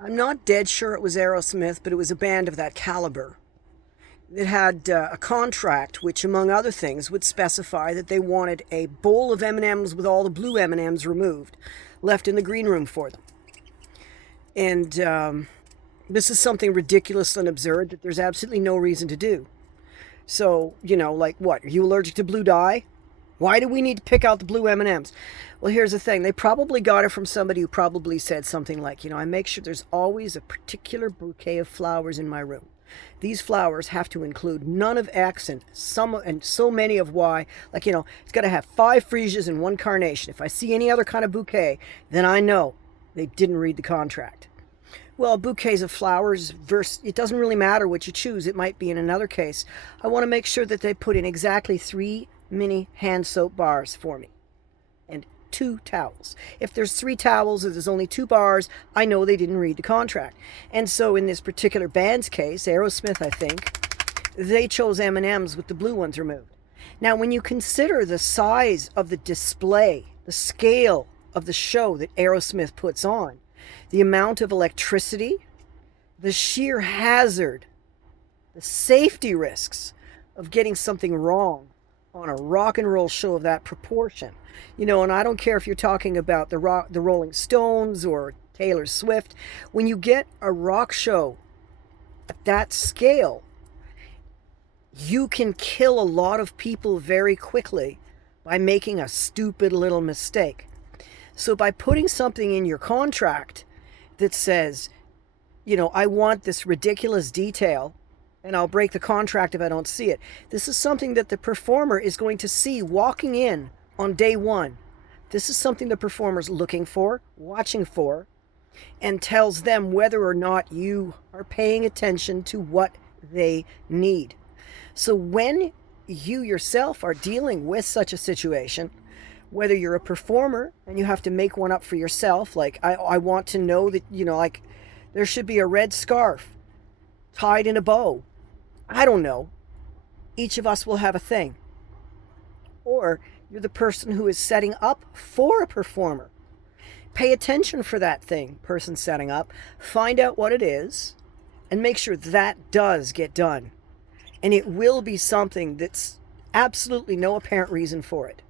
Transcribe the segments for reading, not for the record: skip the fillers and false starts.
I'm not dead sure it was Aerosmith, but it was a band of that caliber. It had a contract which, among other things, would specify that they wanted a bowl of M&Ms with all the blue M&Ms removed, left in the green room for them. And this is something ridiculous and absurd that there's absolutely no reason to do. So, like what? Are you allergic to blue dye? Why do we need to pick out the blue M&Ms? Well, here's the thing. They probably got it from somebody who probably said something like, I make sure there's always a particular bouquet of flowers in my room. These flowers have to include none of X and so many of Y. It's got to have 5 freesias and 1 carnation. If I see any other kind of bouquet, then I know they didn't read the contract. Well, bouquets of flowers, it doesn't really matter what you choose. It might be in another case. I want to make sure that they put in exactly 3 mini hand soap bars for me and 2 towels. If there's 3 towels or there's only 2 bars, I know they didn't read the contract. And so in this particular band's case, Aerosmith, I think, they chose M&Ms with the blue ones removed. Now, when you consider the size of the display, the scale of the show that Aerosmith puts on, the amount of electricity, the sheer hazard, the safety risks of getting something wrong on a rock and roll show of that proportion. And I don't care if you're talking about the Rolling Stones or Taylor Swift. When you get a rock show at that scale, you can kill a lot of people very quickly by making a stupid little mistake. So by putting something in your contract that says, I want this ridiculous detail, and I'll break the contract if I don't see it. This is something that the performer is going to see walking in on day 1. This is something the performer's looking for, watching for, and tells them whether or not you are paying attention to what they need. So when you yourself are dealing with such a situation, whether you're a performer and you have to make one up for yourself, like I want to know that, there should be a red scarf tied in a bow. I don't know. Each of us will have a thing. Or you're the person who is setting up for a performer. Pay attention for that person setting up. Find out what it is and make sure that does get done. And it will be something that's absolutely no apparent reason for it.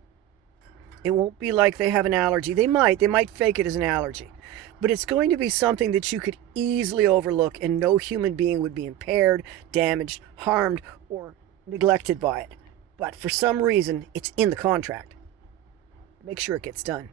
It won't be like they have an allergy. They might fake it as an allergy. But it's going to be something that you could easily overlook and no human being would be impaired, damaged, harmed, or neglected by it. But for some reason, it's in the contract. Make sure it gets done.